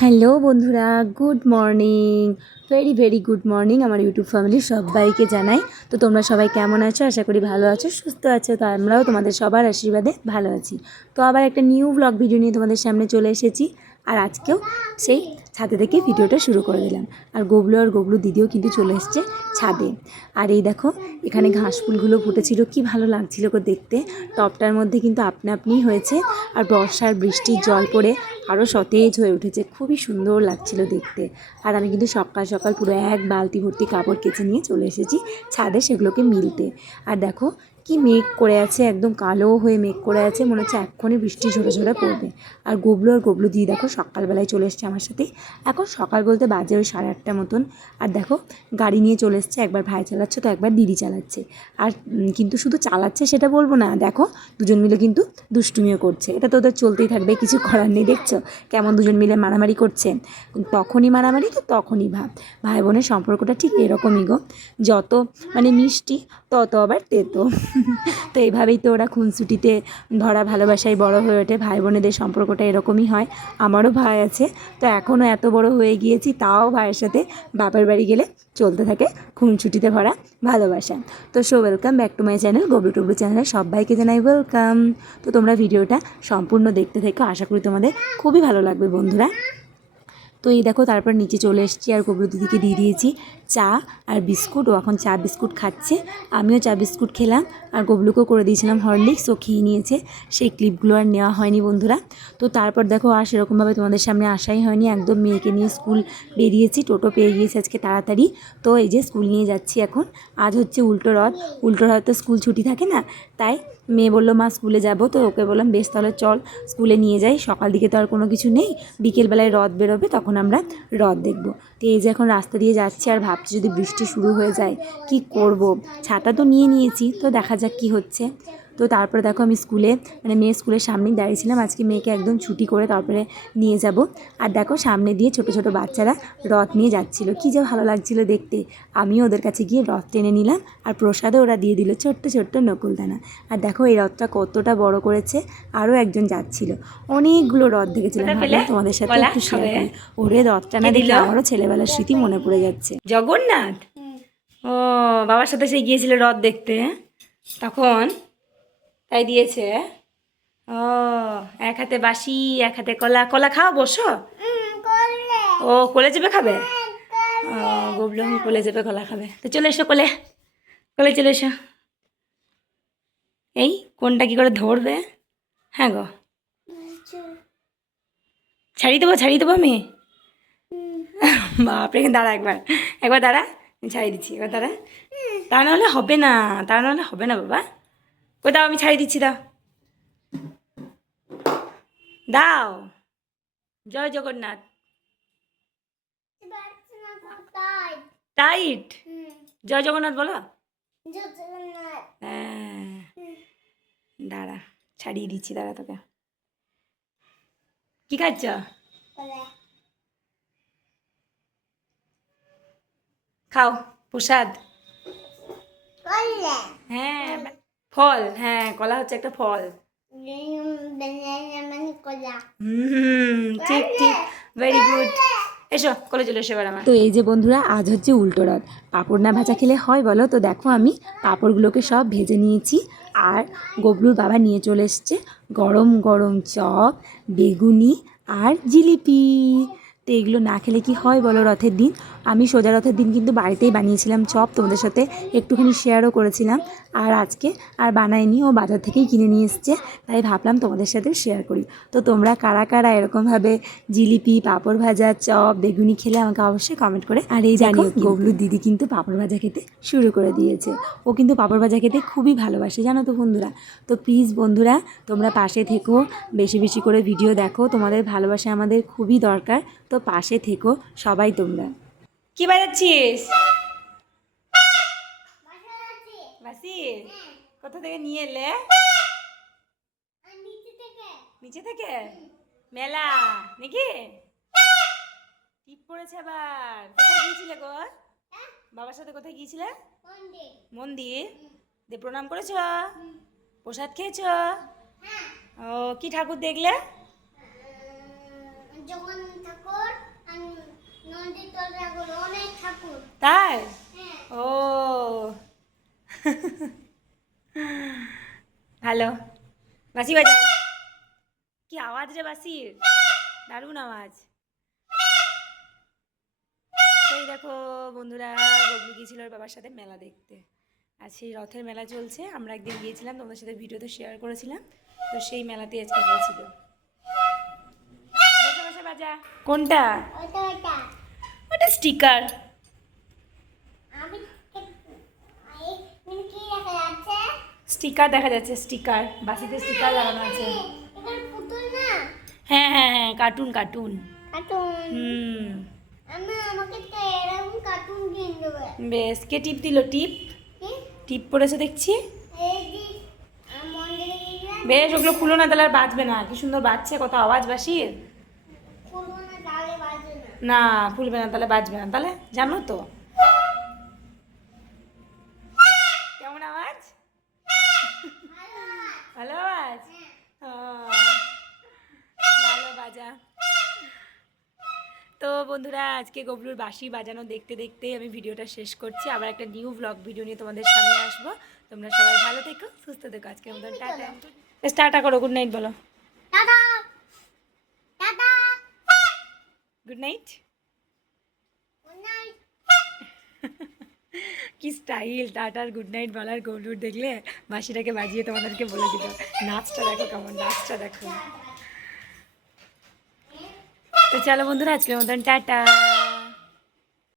Hello বন্ধুরা, good morning. Very very good morning আমার YouTube ফ্যামিলির সবাইকে জানাই। তো তোমরা সবাই কেমন আছো? আশা করি ভালো আছো, সুস্থ আছো। তো আমরাও তোমাদের সবার আশীর্বাদে ভালো আছি। তো আবার একটা নিউ ব্লগ ভিডিও নিয়ে তোমাদের সামনে চলে এসেছি। আর আজকেও সেই ছাদে থেকে ভিডিওটা শুরু করে দিলাম। আর গবলু দিদিও কিন্তু চলে এসছে ছাদে। আর এই দেখো, এখানে ঘাস ফুলগুলো ফুটেছিল, কি ভালো লাগছিল গো দেখতে। টবটার মধ্যে কিন্তু আপনা আপনিই হয়েছে। আর বর্ষার বৃষ্টির জল পড়ে আরও সতেজ হয়ে উঠেছে, খুবই সুন্দর লাগছিল দেখতে। আর আমি কিন্তু সকাল সকাল পুরো এক বালতি ভর্তি কাপড় কেচে নিয়ে চলে এসেছি ছাদে সেগুলোকে মিলতে। আর দেখো কি মেঘ করে আছে, একদম কালো হয়ে মেঘ করে আছে, মনে হচ্ছে এক্ষুনি বৃষ্টি ঝরে ঝরে পড়বে। আর গবলু দিয়ে দেখো সকালবেলায় চলে এসছে আমার সাথে। এখন সকাল বলতে বাজে ওই 8:30 মতন। আর দেখো গাড়ি নিয়ে চলে এসছে, একবার ভাই চালাচ্ছে তো একবার দিদি চালাচ্ছে। আর কিন্তু শুধু চালাচ্ছে সেটা বলবো না, দেখো দুজন মিলে কিন্তু দুষ্টুমিও করছে। এটা তো ওদের চলতেই থাকবে, কিছু করার নেই। দেখছো কেমন দুজন মিলে মারামারি করছে। তখনই মারামারি তো তখনই ভাই বোনের সম্পর্কটা ঠিক এরকমই গো, যত মানে মিষ্টি তত আবার তেতো। তো এইভাবেই তো ওরা খুনসুটিতে ধরা ভালোবাসায় বড় হয়ে ওঠে। ভাই বোনেদের সম্পর্কটা এরকমই হয়। আমারও ভাই আছে, তো এখনও এত বড় হয়ে গিয়েছি, তাও ভাইয়ের সাথে বাপের বাড়ি গেলে চলতে থাকে খুনসুটিতে ভরা ভালোবাসা। তো welcome back to my channel, Gablu Tublu চ্যানেলে সবাইকে জানাই ওয়েলকাম। তো তোমরা ভিডিওটা সম্পূর্ণ দেখতে থেকো, আশা করি তোমাদের খুবই ভালো লাগবে বন্ধুরা। তো এই দেখো তারপর নিচে চলে এসেছি, আর গবলু দিদিকে দিয়ে দিয়েছি চা আর বিস্কুট। ও এখন চা বিস্কুট খাচ্ছে, আমিও চা বিস্কুট খেলাম। আর গবলুকেও করে দিয়েছিলাম হরলিক্স, ও খেয়ে নিয়েছে। সেই ক্লিপগুলো আর নেওয়া হয়নি বন্ধুরা। তো তারপর দেখো আর সেরকমভাবে তোমাদের সামনে আসাই হয়নি, একদম মেয়েকে নিয়ে স্কুল বেরিয়েছি। টোটো পেয়ে গিয়েছে আজকে তাড়াতাড়ি। তো এই যে স্কুল নিয়ে যাচ্ছি এখন। আজ হচ্ছে উল্টো রথ, উল্টো রথ তো স্কুল ছুটি থাকে না, তাই মেয়ে বললো মা স্কুলে যাব। তো ওকে বললাম বেশ তাহলে চল স্কুলে নিয়ে যাই, সকাল দিকে তো আর কোনো কিছু নেই, বিকেলবেলায় রথ বেরোবে তখন আমরা রথ দেখব। তো এই যে এখন রাস্তা দিয়ে যাচ্ছি, আর ভাবছি যদি বৃষ্টি শুরু হয়ে যায় কি করব। ছাতা তো নিয়ে নিয়েছি, তো দেখা যাক কি হচ্ছে। তো তারপরে দেখো আমি স্কুলে মানে মেয়ের স্কুলের সামনেই দাঁড়িয়েছিলাম। আজকে মেয়েকে একদম ছুটি করে তারপরে নিয়ে যাব। আর দেখো সামনে দিয়ে ছোট ছোট বাচ্চারা রথ নিয়ে যাচ্ছিল, কি যে ভালো লাগছিল দেখতে। আমিও ওদের কাছে গিয়ে রথ টেনে নিলাম, আর প্রসাদও ওরা দিয়ে দিল ছোট্ট ছোট্ট নকুলদানা। আর দেখো এই রথটা কতটা বড় করেছে। আরও একজন যাচ্ছিল, অনেকগুলো রথ দেখেছিলাম, ভাবলাম তোমাদের সাথে একটু শেয়ার করি। ওরে রথটা না দেখলে আমারও ছেলেবেলার স্মৃতি মনে পড়ে যাচ্ছে। জগন্নাথ, ও বাবার সাথে সে গিয়েছিল রথ দেখতে তখন, তাই দিয়েছে। ও এক হাতে বাঁশি এক হাতে কলা। কলা খাও, বসো। ও কোলে চেপে খাবে। ও গবলু কোলে চেপে কলা খাবে। তো চলে এসো কোলে, কোলে চলে এসো। এই কোনটা কি করে ধরবে। হ্যাঁ গো, ছাড়িয়ে দেবো আমি। বাপরে, দাঁড়া একবার, একবার দাঁড়া, আমি ছাড়িয়ে দিচ্ছি, একবার দাঁড়া। তা নাহলে হবে না, তা নাহলে হবে না বাবা। কই দাও, আমি ছাড়িয়ে দিচ্ছি, দাও দাও। জয় জগন্নাথ। টাইট, জয় জগন্নাথ বলো। হ্যাঁ দাঁড়া, ছাড়িয়ে দিচ্ছি, দাঁড়া তোকে। কি খাচ্ছ? খাও প্রসাদ। হ্যাঁ ফল, হ্যাঁ কলা হচ্ছে একটা ফল। ঠিক ঠিক, ভেরি গুড। এসো কোলে চলে এসো এবার আমার। তো এই যে বন্ধুরা, আজ হচ্ছে উল্টো রথ। পাঁপড় না ভাজা খেলে হয় বলো? তো দেখো আমি পাঁপড়গুলোকে সব ভেজে নিয়েছি। আর গবলুর বাবা নিয়ে চলে এসছে গরম গরম চপ, বেগুনি আর জিলিপি। তো এগুলো না খেলে কি হয় বলো রথের দিন? আমি সোজা রথের দিন কিন্তু বাড়িতেই বানিয়েছিলাম চপ, তোমাদের সাথে একটুখানি শেয়ারও করেছিলাম। আর আজকে আর বানাইনি, ও বাজার থেকেই কিনে নিয়ে এসছে, তাই ভাবলাম তোমাদের সাথেও শেয়ার করি। তো তোমরা কারা কারা এরকমভাবে জিলিপি, পাঁপড় ভাজা, চপ, বেগুনি খেলে আমাকে অবশ্যই কমেন্ট করে। আর এই জানিও গবলুর দিদি কিন্তু পাঁপড় ভাজা খেতে শুরু করে দিয়েছে। ও কিন্তু পাঁপড় ভাজা খেতে খুবই ভালোবাসে, জানো তো বন্ধুরা। তো প্লিজ বন্ধুরা তোমরা পাশে থেকো, বেশি বেশি করে ভিডিও দেখো, তোমাদের ভালোবাসা আমাদের খুবই দরকার। তো পাশে থেকো সবাই তোমরা। কি বাজাচ্ছিস? বাসি? কোথা থেকে নিয়ে এলে? নিচে থেকে? মেলা নাকি? টিপ পড়েছে আবার। কোথায় গিয়েছিলে গো? বাবার সাথে কোথায় গিয়েছিলে? মন্দির। দিয়ে প্রণাম করেছ? প্রসাদ খেয়েছ? ও কি ঠাকুর দেখলে? জগন্নাথ ঠাকুর আর নন্দিত ঠাকুর অনেক ঠাকুর। তাই? হ্যাঁ। ও ভালো। বাঁশি বাজাও। কি আওয়াজ রে বাঁশির, দারুণ আওয়াজ। এই দেখো বন্ধুরা, গবলু গিয়েছিল ওর বাবার সাথে মেলা দেখতে। আর সেই রথের মেলা চলছে, আমরা একদিন গিয়েছিলাম, তোমাদের সাথে ভিডিওতে শেয়ার করেছিলাম। তো সেই মেলাতে আজকে গিয়েছিল। বসে বসে বাজা। কোনটা? ওটা ওটা স্টিকার। আমি কি দেখা যাচ্ছে? স্টিকার দেখা যাচ্ছে, স্টিকার। বাসিতে স্টিকার লাগানো আছে। এটা পুতুল না? হ্যাঁ হ্যাঁ হ্যাঁ, কার্টুন কার্টুন। কার্টুন। হুম। আমাকে তো এরকম কার্টুন কিনে দেবে। বেশ, কে টিপ দিল? টিপ কি? টিপ পড়েছে দেখছি। এই যে মন্দিরে গেলাম। বেশ, ওগুলো খুলো না, তাহলে আর বাজবে না। কি সুন্দর বাজছে, কত আওয়াজ বাঁশির। খুলবো না তাহলে বাজবে না। না, খুলবে না, তাহলে বাজবে না, তাহলে জানো তো কেমন আওয়াজ। ভালো আওয়াজ। ও, ভালো বাজা। তো বন্ধুরা, আজকে গবলুর বাঁশি বাজানো দেখতে দেখতে আমি ভিডিওটা শেষ করছি। আবার একটা নিউ ব্লগ ভিডিও নিয়ে তোমাদের সামনে আসবো। তোমরা সবাই ভালো থেকো, সুস্থ থেকো। আজকের মতন টাটা। টাটা করো, গুড নাইট বলো। Tata tata good night. Good night. কি স্টাইল টাটার গুড নাইট বলার। গবলুর দেখলে বাঁশিটাকে বাজিয়ে তোমাদেরকে বলে দিল। নাচটা দেখো কেমন, নাচটা দেখো। তো চলো বন্ধুরা, আজকের মতন টাটা।